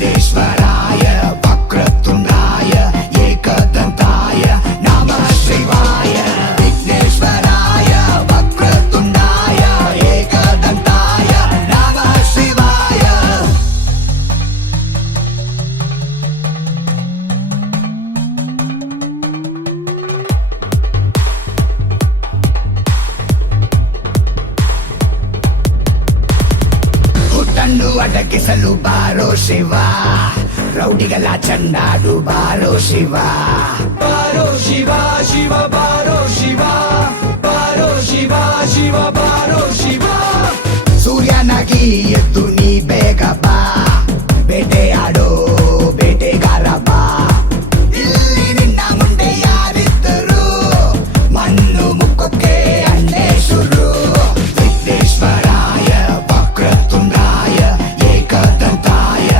ವಿಘ್ನೇಶ್ವರಾಯ ವಕ್ರತುಂಡಾಯ ಏಕದಂತಾಯ ನಮಃ ಶಿವಾಯ ವಿಘ್ನೇಶ್ವರಾಯ ವಕ್ರತುಂಡಾಯ ಏಕದಂತಾಯ ನಮಃ ಶಿವಾಯ. ಹುಟ್ಟನ್ನು ಅಡಗಿಸಲು ಬಾರೋ ಶಿವ, ರೌಡಿಗಳ ಚಂಡಾಡು ಬಾರೋ ಶಿವ. ಬಾರೋ ಶಿವ ಶಿವ ಬಾರೋ ಶಿವ, ಬಾರೋ ಶಿವ ಶಿವ ಬಾರೋ ಶಿವ. ಸೂರ್ಯನಾಗಿ ಎದ್ದು ನೀ ಬೇಗ ಬಾ,